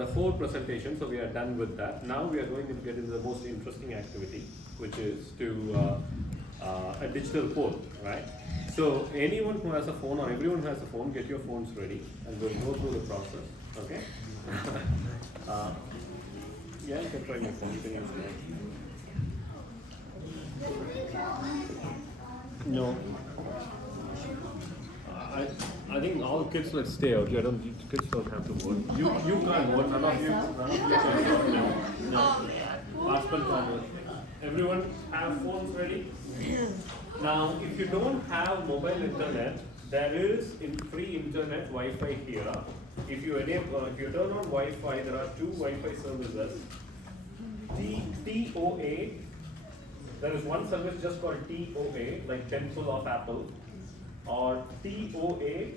the 4 presentations, so we are done with that. Now we are going to get into the most interesting activity, which is to a digital poll, right? So anyone who has a phone or everyone who has a phone, get your phones ready and we'll go through the process, okay? Yeah, you can try my phone, you can use it. No. I think all kids let's stay out. Kids don't have to vote. You can't vote. None of you can vote. No. Husband can't vote. Everyone have phones ready? Now, if you don't have mobile internet, there is free internet Wi-Fi here. If you turn on Wi-Fi, there are 2 Wi-Fi services. TOA. There is one service just called TOA, like pencil of Apple, or TOA_DTW.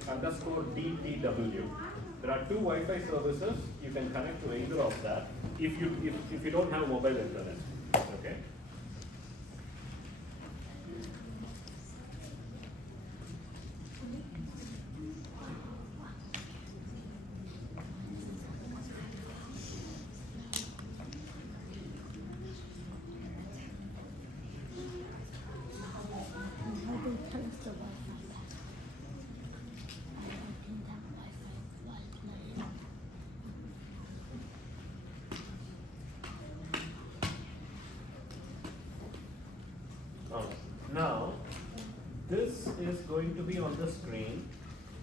There are 2 Wi-Fi services. You can connect to either of that if you don't have mobile internet. Okay. Now, this is going to be on the screen.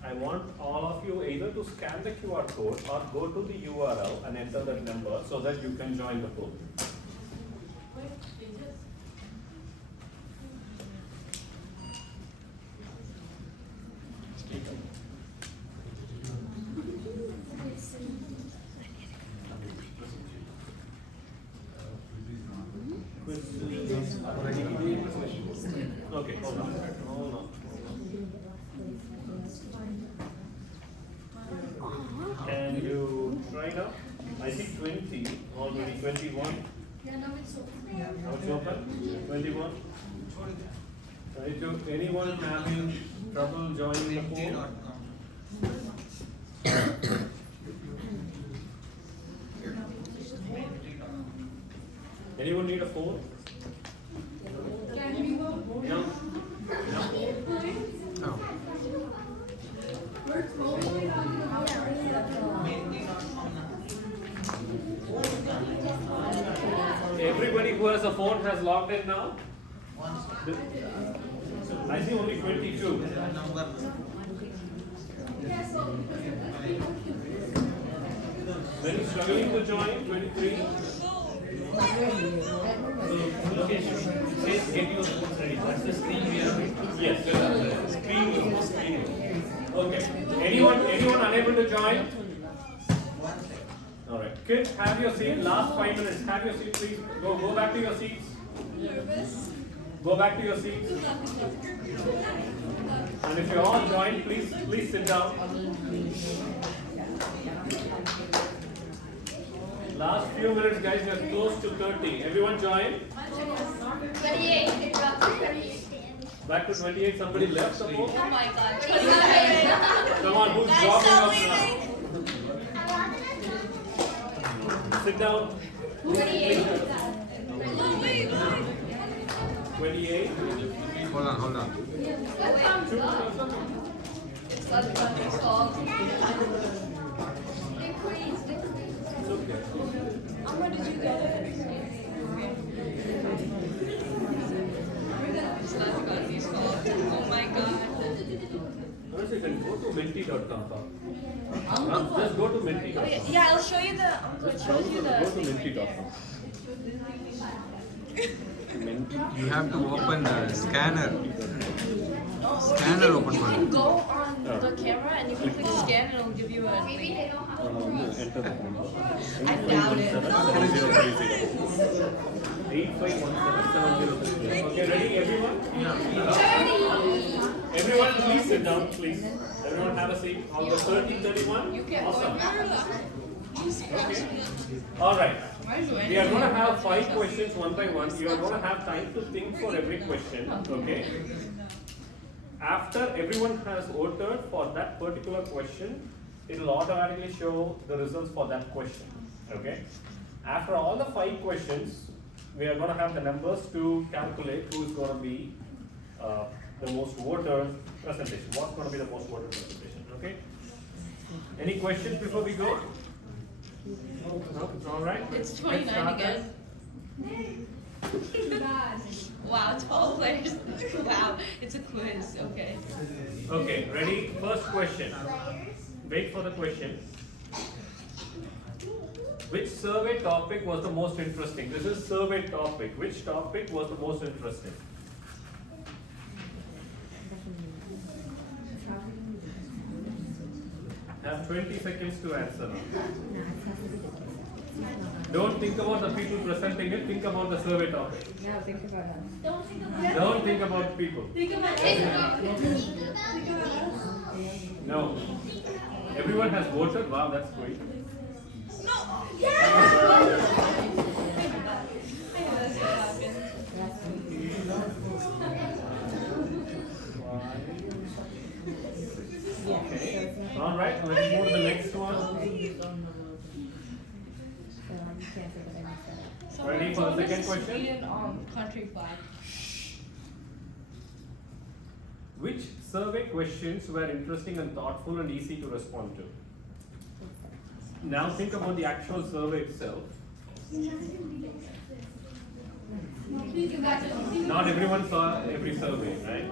I want all of you either to scan the QR code or go to the URL and enter that number so that you can join the poll. Okay, hold on. Can you try now? I see 20 already. 21. Yeah, now it's open. Now it's open. 21. Anyone having trouble joining the poll? Anyone need a phone? Can we go? No. Everybody who has a phone has logged in now? I see only 22. Many struggling to join, 23. Please get your phones ready. That's the screen we are doing. Yes. Screen. Okay. Anyone unable to join? All right. Kids, have your seat. Last 5 minutes. Have your seat, please. Go back to your seats. Go back to your seats. And if you all join, please sit down. Last few minutes, guys. We are close to 30. Everyone join. 28. Back to 28. Somebody left the poll. Oh my god. Come on, who's dropping off now? Sit down. 28. 28. Hold on. It's got a song. It's okay. Amma, did you get it? Oh my god. Honestly, you can go to menti.com. Just go to menti.com. Yeah, I'll show you the. Go to menti.com. You have to open the scanner. Scanner open You can one. go on the camera and you can click scan and it'll give you a. Maybe they don't have. Enter the number. I doubt it. 85177030. Okay, ready, everyone? Everyone, please sit down, please. Everyone have a seat. On the 3031. You can Awesome. Okay. All right. We are going to have 5 questions one by one. You are going to have time to think for every question. Okay. After everyone has voted for that particular question, it'll automatically show the results for that question. Okay? After all the 5 questions, we are going to have the numbers to calculate who is going to be the most voted presentation. What's going to be the most voted presentation? Okay? Any questions before we go? No? All right? It's Let's 29 start again. Wow, 12 players. Wow, it's a quiz. Okay. then. Okay, ready? First question. Wait for the question. Which survey topic was the most interesting? This is survey topic. Which topic was the most interesting? Have 20 seconds to answer now. Don't think about the people presenting it, think about the survey topic. No, think about us. Don't think about people. No. Everyone has voted? Wow, that's great. Okay. All right, let's move to the next one. Ready for the second question? Sweden country flag. Which survey questions were interesting and thoughtful and easy to respond to? Now think about the actual survey itself. Not everyone saw every survey, right?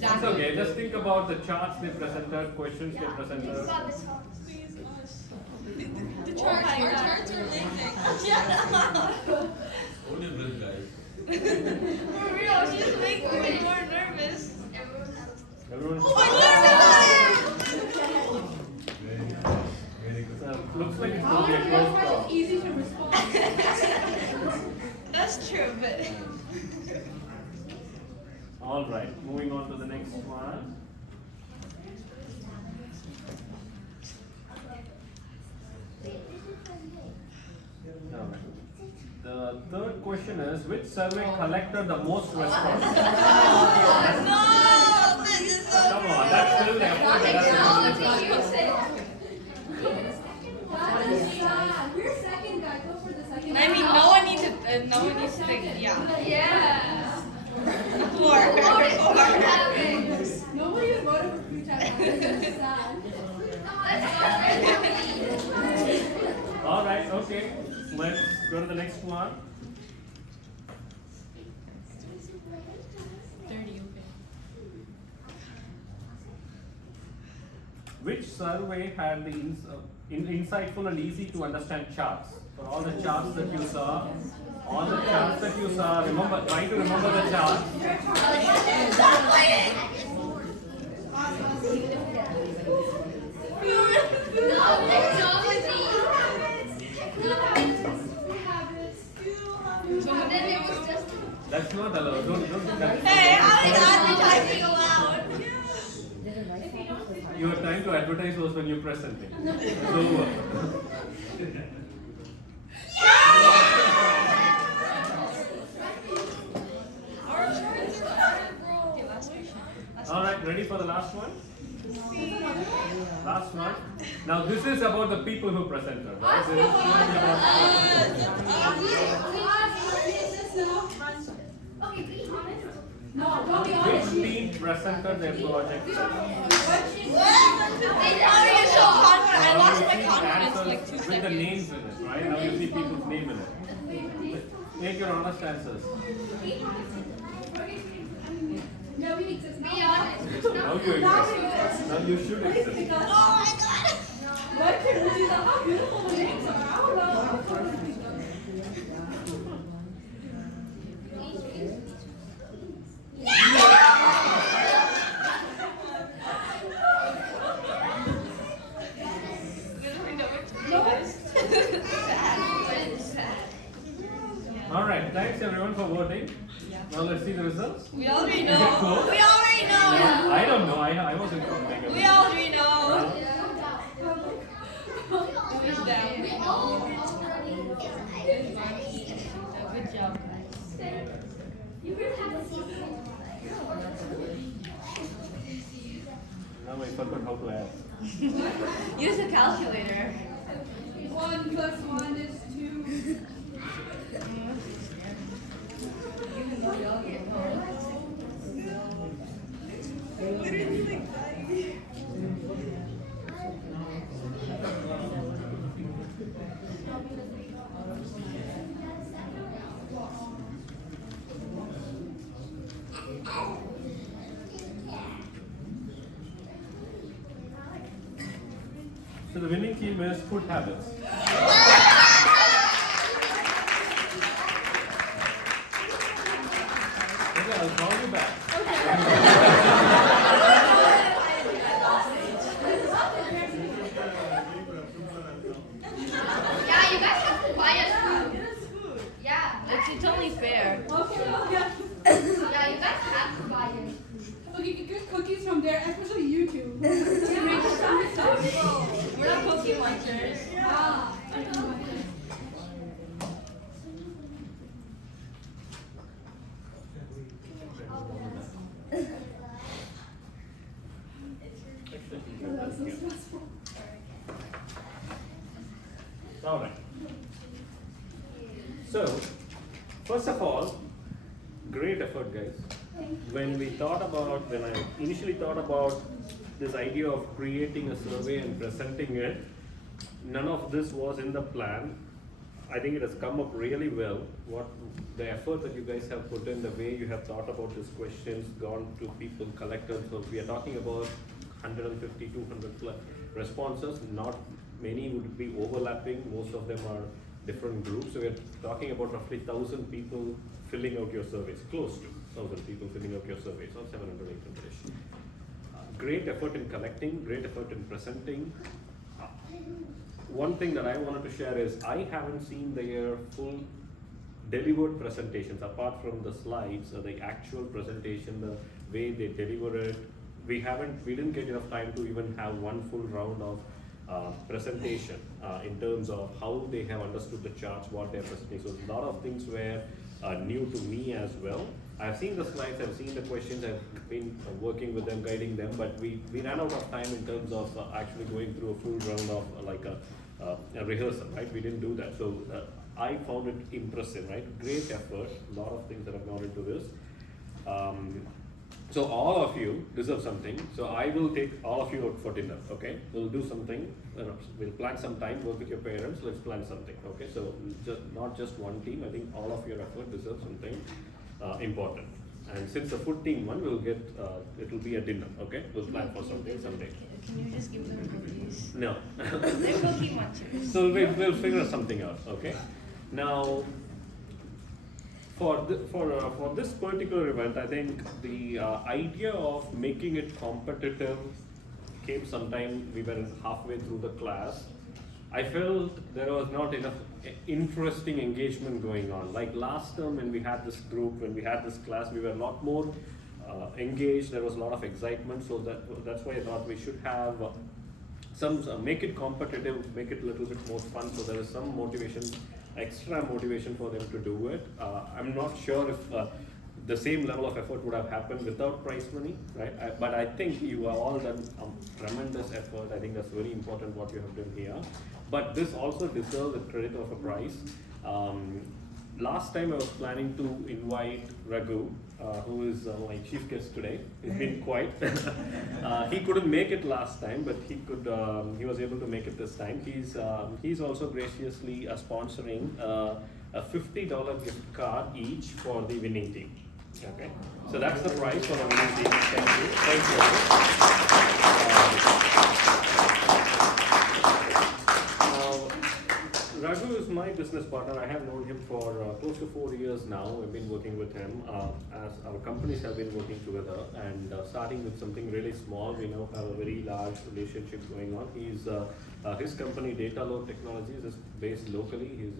That's okay. Just think about the charts they presented, questions they presented. The charts are amazing. Only breath, guys. For real, she's making me more nervous. Everyone. Oh my god! Very good. Looks like it's going to be a close call. Easy to respond. That's true, but All right, moving on to the next one. The third question is, which survey collected the most responses? no, this is so. Come on, that's still the effort that has to be We're second, guys. Go for the second. I mean, no one needs to think. Yeah. Four. Nobody even voted for food time. That's sad. All right, okay. Let's go to the next one. 30, okay. Which survey had the insightful and easy to understand charts? For all the charts that you saw, remember, try to remember the charts. That's not allowed. Don't do that. Hey, how did I be typing aloud? Your time to advertise was when you present it. It's over. Okay, last question. All right, ready for the last one? Last one. Now this is about the people who presented, right? This is purely about No, don't be which honest. team presented their project. You're so confident. I lost my confidence in like 2 with the seconds. names in it, right? Now you see people's name in it. Make your honest answers. No, we exist. Now you exist. Now you should exist. Oh my god! What can we do? How beautiful the names are. I don't know. Literally know what to do. Sad. All right. Thanks everyone for voting. Now let's see the results. We already Is it know. close? We already know. I don't know. I wasn't counting. We already know. Who's down? Good job, guys. Now I forgot how to ask. Use a calculator. 1 plus 1 is 2. Even though y'all get home. So the winning team is food habits. Okay, I'll call you back. Yeah, you guys have to buy us food. Yeah. It's only fair. Okay. Yeah, you guys have to buy us. Okay, get cookies from there, especially you two. We're not cookie munchers. Yeah. All right. So, first of all, great effort, guys. When I initially thought about this idea of creating a survey and presenting it, none of this was in the plan. I think it has come up really well. What the effort that you guys have put in, the way you have thought about these questions, gone to people, collected. So we are talking about 150, 200 plus responses. Not many would be overlapping. Most of them are different groups. So we are talking about roughly 1,000 people filling out your surveys, close to 1,000 people filling out your surveys, or 700, 800-ish. Great effort in collecting, great effort in presenting. One thing that I wanted to share is I haven't seen their full delivered presentations apart from the slides, the actual presentation, the way they deliver it. We didn't get enough time to even have one full round of presentation in terms of how they have understood the charts, what they're presenting. So a lot of things were new to me as well. I've seen the slides, I've seen the questions, I've been working with them, guiding them, but we ran out of time in terms of actually going through a full round of like a rehearsal, right? We didn't do that. So I found it impressive, right? Great effort, a lot of things that have gone into this. So all of you deserve something. So I will take all of you out for dinner, okay? We'll do something, we'll plan some time, work with your parents, let's plan something, okay? So not just one team, I think all of your effort deserves something important. And since the food team won, we'll get, it'll be a dinner, okay? We'll plan for something someday. Can you just give them cookies? No. They're cookie munchers. So we'll figure something out, okay? Now, for this particular event, I think the idea of making it competitive came sometime we were halfway through the class. I felt there was not enough interesting engagement going on. Like last term when we had this group, when we had this class, we were a lot more engaged. There was a lot of excitement. So that's why I thought we should have make it competitive, make it a little bit more fun. So there is some motivation, extra motivation for them to do it. I'm not sure if the same level of effort would have happened without prize money, right? But I think you have all done tremendous effort. I think that's very important what you have done here. But this also deserves the credit of a prize. Last time I was planning to invite Raghu, who is my chief guest today. He's been quiet. He couldn't make it last time, but he could. He was able to make it this time. He's also graciously sponsoring a $50 gift card each for the winning team. Okay, so that's the prize for the winning team. Thank you. Thank you. Raghu is my business partner. I have known him for close to 4 years now. We've been working with him as our companies have been working together, and starting with something really small, we now have a very large relationship going on. His company Dataload Technologies is based locally. He's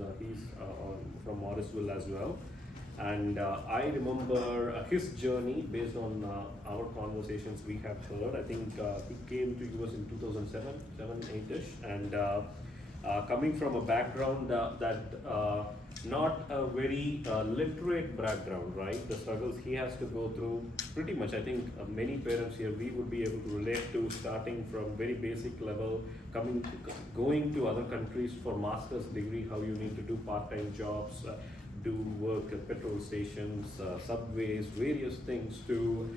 from Morrisville as well. And I remember his journey based on our conversations we have heard. I think he came to US in 2007, 8-ish, and coming from a background that not a very literate background, right? The struggles he has to go through, pretty much, I think many parents here, we would be able to relate to, starting from very basic level, going to other countries for master's degree, how you need to do part-time jobs, do work at petrol stations, subways, various things to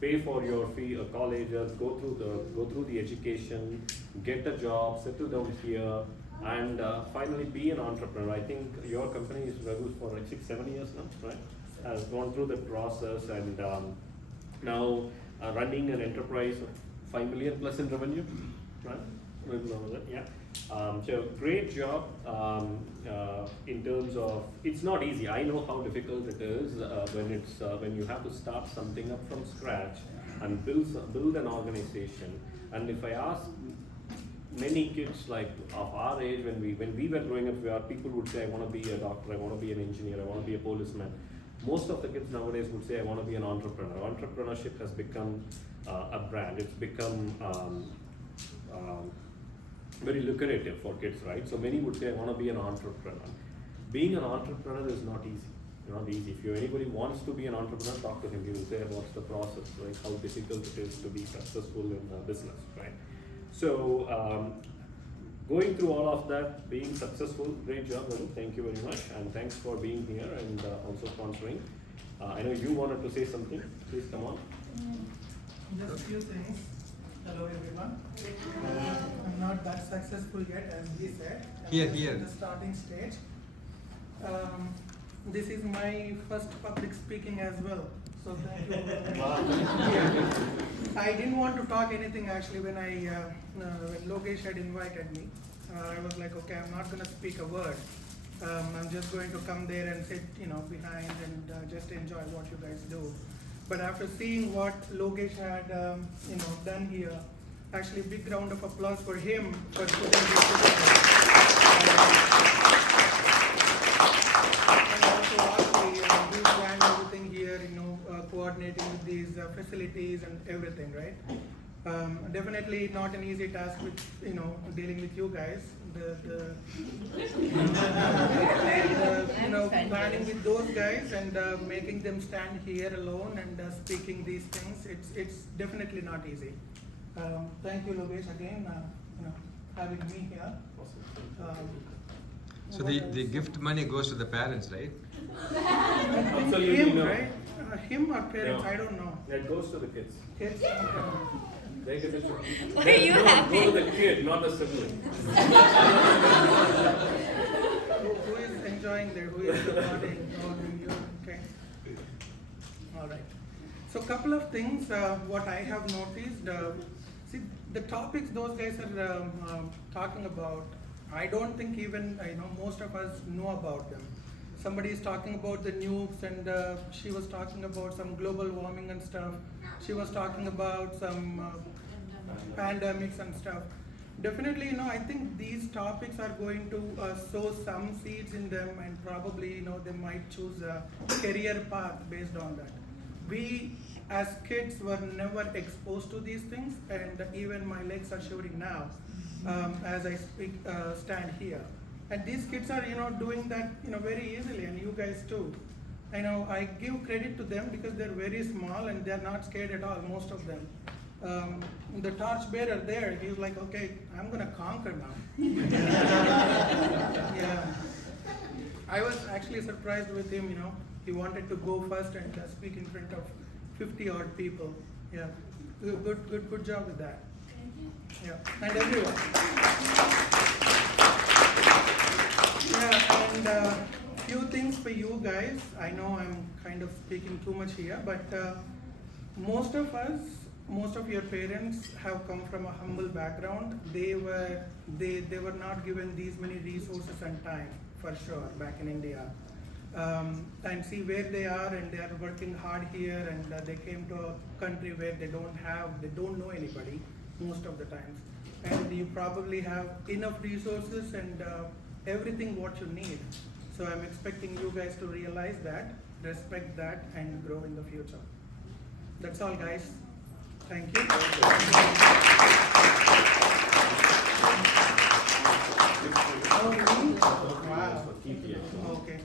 pay for your fee, colleges, go through the education, get a job, settle down here, and finally be an entrepreneur. I think your company is Raghu's for like 6-7 years now, right? Has gone through the process, and now running an enterprise of 5 million plus in revenue, right? Yeah. So great job in terms of, it's not easy. I know how difficult it is when you have to start something up from scratch and build an organization. And if I ask many kids like of our age, when we were growing up, people would say, I want to be a doctor, I want to be an engineer, I want to be a policeman. Most of the kids nowadays would say, I want to be an entrepreneur. Entrepreneurship has become a brand. It's become very lucrative for kids, right? So many would say, I want to be an entrepreneur. Being an entrepreneur is not easy. Not easy. If anybody wants to be an entrepreneur, talk to him. He will say, what's the process, right? How difficult it is to be successful in business, right? So going through all of that, being successful, great job, Raghu. Thank you very much, and thanks for being here and also sponsoring. I know you wanted to say something. Please come on. Just a few things. Hello everyone. I'm not that successful yet, as he said. I'm Here, just here. in the starting stage. This is my first public speaking as well. So thank you. Yeah. I didn't want to talk anything actually when when Logesh had invited me. I was like, okay, I'm not going to speak a word. I'm just going to come there and sit, behind and just enjoy what you guys do. But after seeing what Logesh had, done here, actually a big round of applause for him for putting this together. And also Ashley, who planned everything here, coordinating with these facilities and everything, right? Definitely not an easy task with, dealing with you guys. Planning with those guys and making them stand here alone and speaking these things, it's definitely not easy. Thank you, Logesh, again, having me here. So the gift money goes to the parents, right? Absolutely Him, no. right? Him or parents, No. I don't know. That goes to the kids. Kids? They get it. Why are you happy? Go to the kid, not the sibling. Who is enjoying there? Who is supporting? Or you? Okay. All right. So couple of things. What I have noticed. See, the topics those guys are talking about. I don't think even most of us know about them. Somebody is talking about the nukes, and she was talking about some global warming and stuff. She was talking about some pandemics and stuff. Definitely, I think these topics are going to sow some seeds in them, and probably, they might choose a career path based on that. We, as kids, were never exposed to these things, and even my legs are shivering now as I stand here. And these kids are, doing that, very easily, and you guys too. I give credit to them because they're very small and they're not scared at all, most of them. The torch bearer there, he's like, okay, I'm gonna conquer now. Yeah. I was actually surprised with him, he wanted to go first and speak in front of 50 odd people. Yeah, good job with that. Yeah, and everyone. Yeah, and few things for you guys. I know I'm kind of speaking too much here, but most of your parents have come from a humble background. They were not given these many resources and time, for sure, back in India. And see where they are, and they are working hard here, and they came to a country where they don't know anybody most of the times. And you probably have enough resources and everything what you need. So I'm expecting you guys to realize that, respect that, and grow in the future. That's all, guys. Thank you. Okay.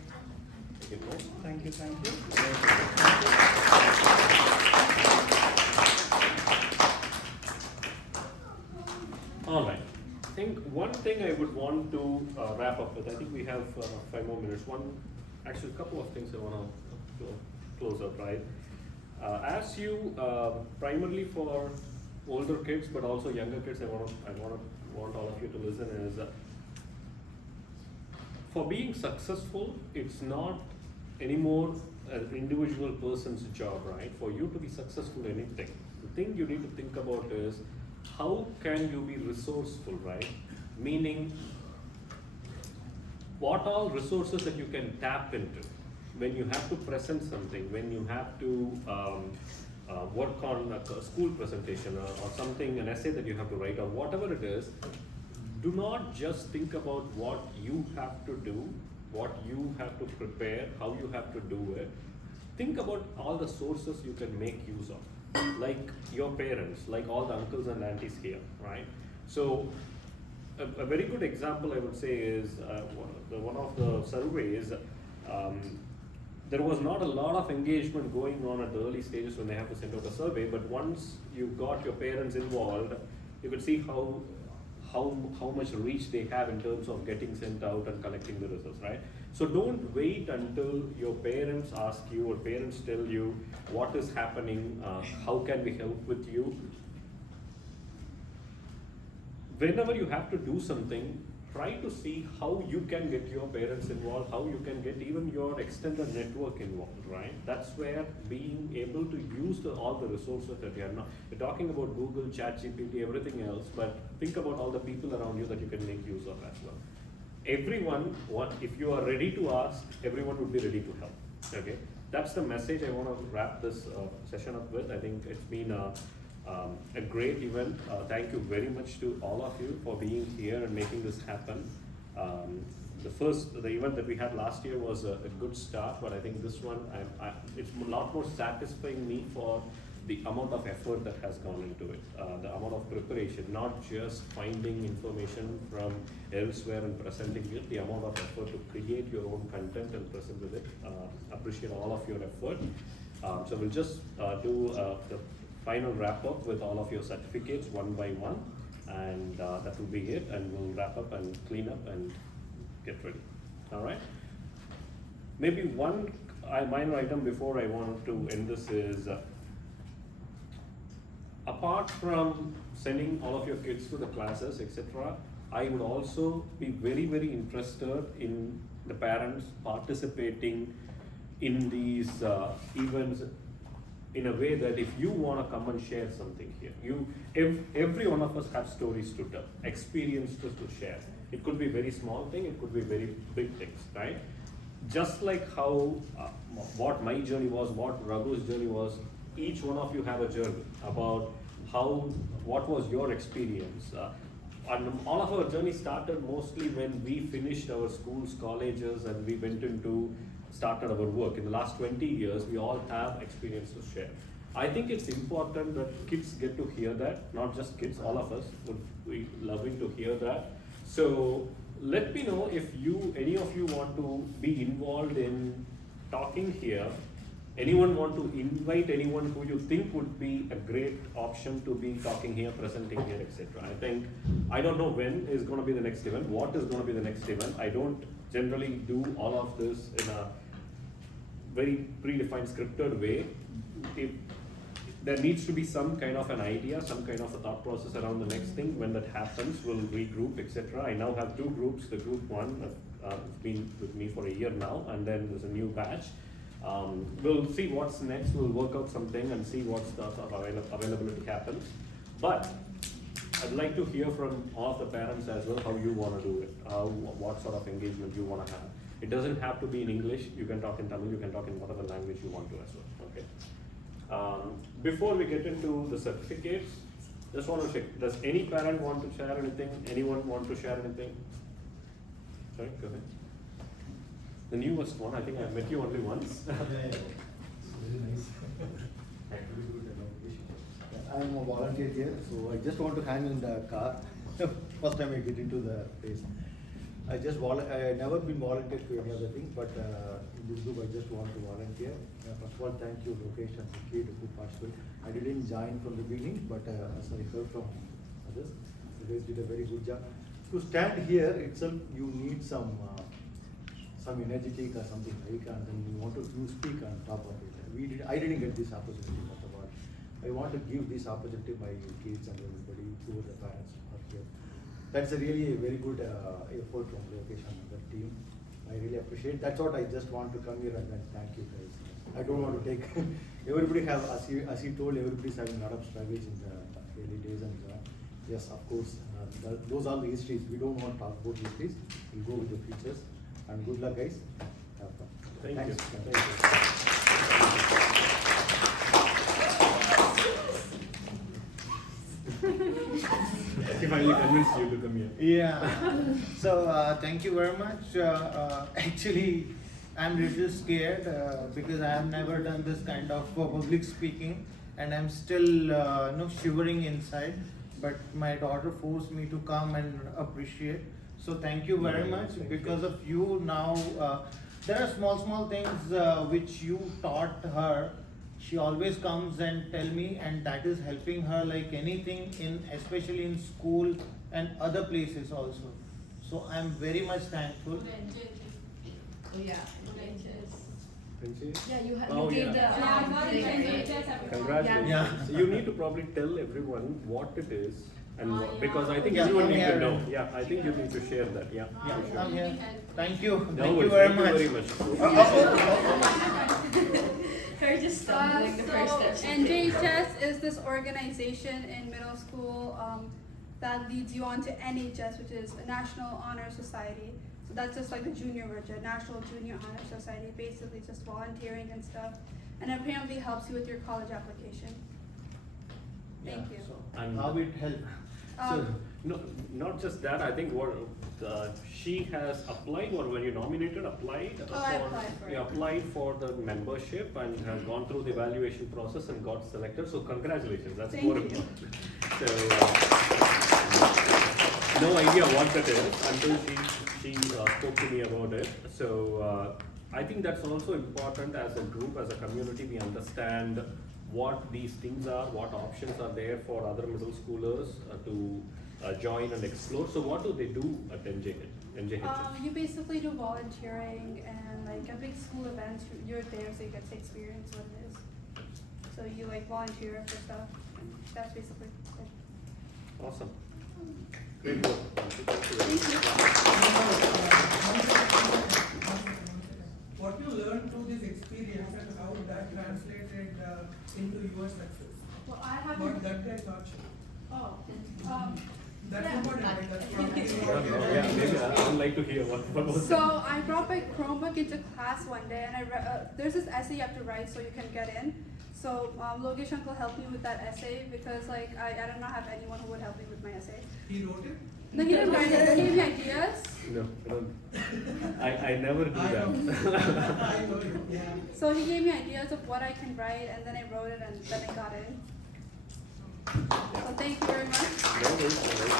You know? Thank you. Thank you. All right. I think one thing I would want to wrap up with, I think we have 5 more minutes. Actually, a couple of things I want to close up, right? As you, primarily for older kids, but also younger kids, I want all of you to listen is, for being successful, it's not anymore an individual person's job, right? For you to be successful in anything, the thing you need to think about is, how can you be resourceful, right? Meaning, what all resources that you can tap into when you have to present something, when you have to work on a school presentation or something, an essay that you have to write or whatever it is. Do not just think about what you have to do, what you have to prepare, how you have to do it. Think about all the sources you can make use of, like your parents, like all the uncles and aunties here, right? So a very good example I would say is one of the surveys, there was not a lot of engagement going on at the early stages when they have to send out a survey, but once you got your parents involved, you could see how much reach they have in terms of getting sent out and collecting the results, right? So don't wait until your parents ask you or parents tell you what is happening, how can we help with you. Whenever you have to do something, try to see how you can get your parents involved, how you can get even your extended network involved, right? That's where being able to use all the resources that you have now. We're talking about Google, ChatGPT, everything else, but think about all the people around you that you can make use of as well. Everyone, if you are ready to ask, everyone would be ready to help, okay? That's the message I want to wrap this session up with. I think it's been a great event. Thank you very much to all of you for being here and making this happen. The event that we had last year was a good start, but I think this one, it's a lot more satisfying me for the amount of effort that has gone into it, the amount of preparation, not just finding information from elsewhere and presenting it, the amount of effort to create your own content and present with it. Appreciate all of your effort. So we'll just do the final wrap up with all of your certificates one by one, and that will be it, and we'll wrap up and clean up and get ready. All right? Maybe one minor item before I want to end this is, apart from sending all of your kids to the classes, etc., I would also be very, very interested in the parents participating in these events in a way that if you want to come and share something here, every one of us have stories to tell, experiences to share. It could be very small thing, it could be very big things, right? Just like how what my journey was, what Raghu's journey was, each one of you have a journey about what was your experience. And all of our journey started mostly when we finished our schools, colleges, and we started our work. In the last 20 years, we all have experience to share. I think it's important that kids get to hear that, not just kids, all of us would be loving to hear that. So let me know if any of you want to be involved in talking here. Anyone want to invite anyone who you think would be a great option to be talking here, presenting here, etc. I don't know when is going to be the next event, what is going to be the next event. I don't generally do all of this in a very predefined scripted way. If there needs to be some kind of an idea, some kind of a thought process around the next thing. When that happens, we'll regroup, etc. I now have 2 groups. The group 1 has been with me for a year now, and then there's a new batch. We'll see what's next. We'll work out something and see what stuff of availability happens. But I'd like to hear from all of the parents as well how you want to do it, what sort of engagement you want to have. It doesn't have to be in English. You can talk in Tamil. You can talk in whatever language you want to as well. Okay. Before we get into the certificates, just want to check. Does any parent want to share anything? Anyone want to share anything? Sorry, go ahead. The newest one, I think I met you only once. Very nice. I'm a volunteer here, so I just want to hang in the car. First time I get into the place. I never been volunteered to any other thing, but in this group I just want to volunteer. First of all, thank you, Lokesh and Kid, who participated. I didn't join from the beginning, but as I heard from others, you guys did a very good job. To stand here itself, you need some energetic or something, right? And then you speak on top of it. I didn't get this opportunity, first of all. I want to give this opportunity to my kids and everybody, to the parents who are here. That's a really very good effort from Lokesh and the team. I really appreciate. That's what I just want to come here and then thank you guys. I don't want to take. Everybody have, as he told, everybody's having a lot of struggles in the early days and yes, of course, those are the histories. We don't want to talk about histories. We'll go with the futures. And good luck, guys. Have fun. Thank Thanks. you. Thank you. He finally convinced you to come here. Yeah. So thank you very much. Actually, I'm little scared because I have never done this kind of public speaking, and I'm still shivering inside. But my daughter forced me to come and appreciate. So thank you very much. Because of you now, there are small things which you taught her. She always comes and tell me, and that is helping her like anything especially in school and other places also. So I'm very much thankful. Oh yeah. Yeah, you Oh, gave yeah. the Congratulations. Yeah. So you need to probably tell everyone what it is and what, because I think Yeah, everyone I'm needs to here. know. Yeah, I think you need to share that. Yeah. Yeah, for sure. I'm here. Thank you. No Thank you worries. very Thank much. you very much. Her just stumbling the first So steps. NJHS is this organization in middle school that leads you on to NHS, which is a National Honor Society. So that's just like the junior version, National Junior Honor Society, basically just volunteering and stuff. And apparently helps you with your college application. Thank you. So, And- how it helped? So, no, not just that, I think what she has applied, or when you nominated, applied? Oh, I applied for it. You applied for the membership and has gone through the evaluation process and got selected, so congratulations, that's Thank more you. important. So, no idea what that is until she spoke to me about it. So, I think that's also important as a group, as a community, we understand what these things are, what options are there for other middle schoolers to join and explore. So what do they do at NJHS? You basically do volunteering and like at big school events, you're there so you get to experience what it is. So you like volunteer for stuff, and that's basically it. Awesome. Great work. Thank you. What you learned through this experience and how that translated into your success. Well, I What haven't. that guy taught you. Oh, That's Yeah. important, right? That's probably Yeah, maybe I would like to hear what was so I brought my Chromebook into class one day, and there's this essay you have to write so you can get in. So Lokesh uncle helped me with that essay because like I did not have anyone who would help me with my essay. He wrote it. No, he didn't write it. He gave me ideas. No, I don't. I never do I that. know. I know you. Yeah. So he gave me ideas of what I can write, and then I wrote it, and then I got in. So thank you very much. No worries, no worries.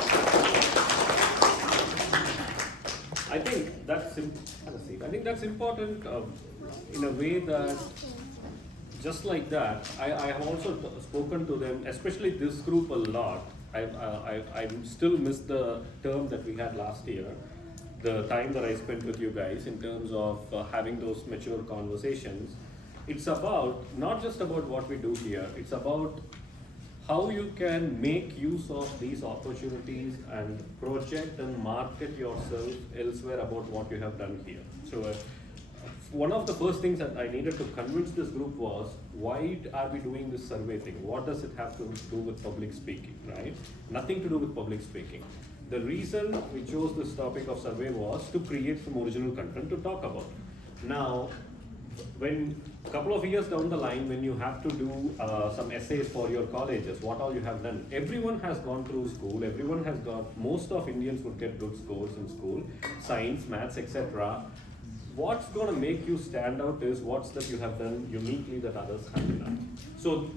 I think that's important in a way that just like that, I have also spoken to them, especially this group a lot. I still miss the term that we had last year, the time that I spent with you guys in terms of having those mature conversations. It's about, not just about what we do here, it's about how you can make use of these opportunities and project and market yourself elsewhere about what you have done here. So one of the first things that I needed to convince this group was, why are we doing this survey thing? What does it have to do with public speaking, right? Nothing to do with public speaking. The reason we chose this topic of survey was to create some original content to talk about. Now, when a couple of years down the line, when you have to do some essays for your colleges, what all you have done, everyone has gone through school, everyone has got, most of Indians would get good scores in school, science, maths, etc. What's going to make you stand out is what's that you have done uniquely that others haven't done. So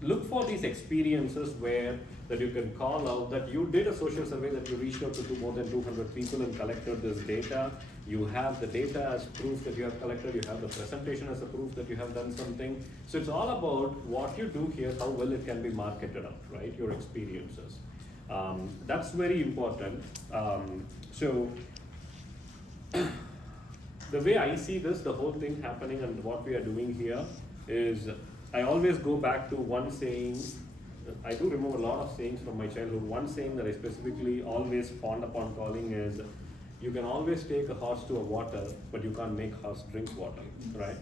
look for these experiences where that you can call out that you did a social survey, that you reached out to more than 200 people and collected this data. You have the data as proof that you have collected, you have the presentation as a proof that you have done something. So it's all about what you do here, how well it can be marketed out, right? Your experiences. That's very important. So the way I see this, the whole thing happening and what we are doing here is, I always go back to one saying. I do remember a lot of sayings from my childhood. One saying that I specifically always fond upon calling is, you can always take a horse to a water, but you can't make horse drink water, right?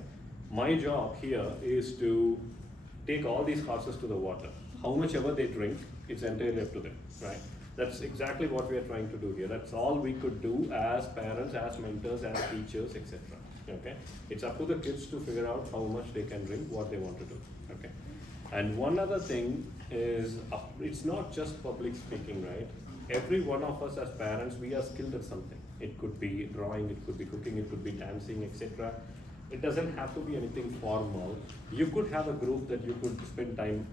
My job here is to take all these horses to the water. How much ever they drink, it's entirely up to them, right? That's exactly what we are trying to do here. That's all we could do as parents, as mentors, as teachers, etc. Okay? It's up to the kids to figure out how much they can drink, what they want to do. Okay? And one other thing is, it's not just public speaking, right? Every one of us as parents, we are skilled at something. It could be drawing, it could be cooking, it could be dancing, etc. It doesn't have to be anything formal. You could have a group that you could spend time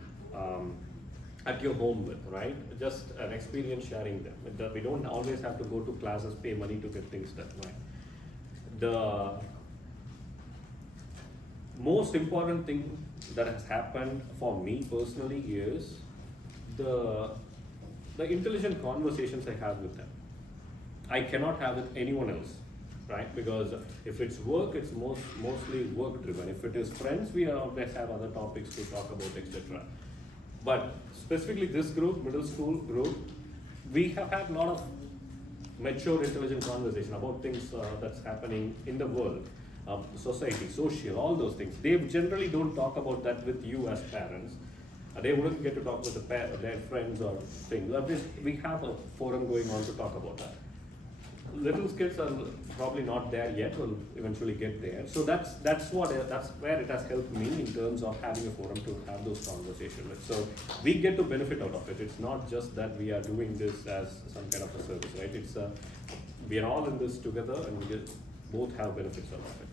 at your home with, right? Just an experience sharing them. We don't always have to go to classes, pay money to get things done, right? The most important thing that has happened for me personally is the intelligent conversations I have with them. I cannot have with anyone else, right? Because if it's work, it's mostly work driven. If it is friends, we always have other topics to talk about, etc. But specifically this group, middle school group, we have had a lot of mature, intelligent conversation about things that's happening in the world, society, social, all those things. They generally don't talk about that with you as parents. They wouldn't get to talk with their friends or things. We have a forum going on to talk about that. Little kids are probably not there yet, will eventually get there. So that's where it has helped me in terms of having a forum to have those conversations with. So we get to benefit out of it. It's not just that we are doing this as some kind of a service, right? It's we are all in this together, and we both have benefits out of it.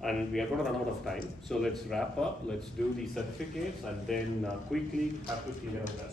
And we are going to run out of time, so let's wrap up. Let's do the certificates, and then quickly have to clear out that.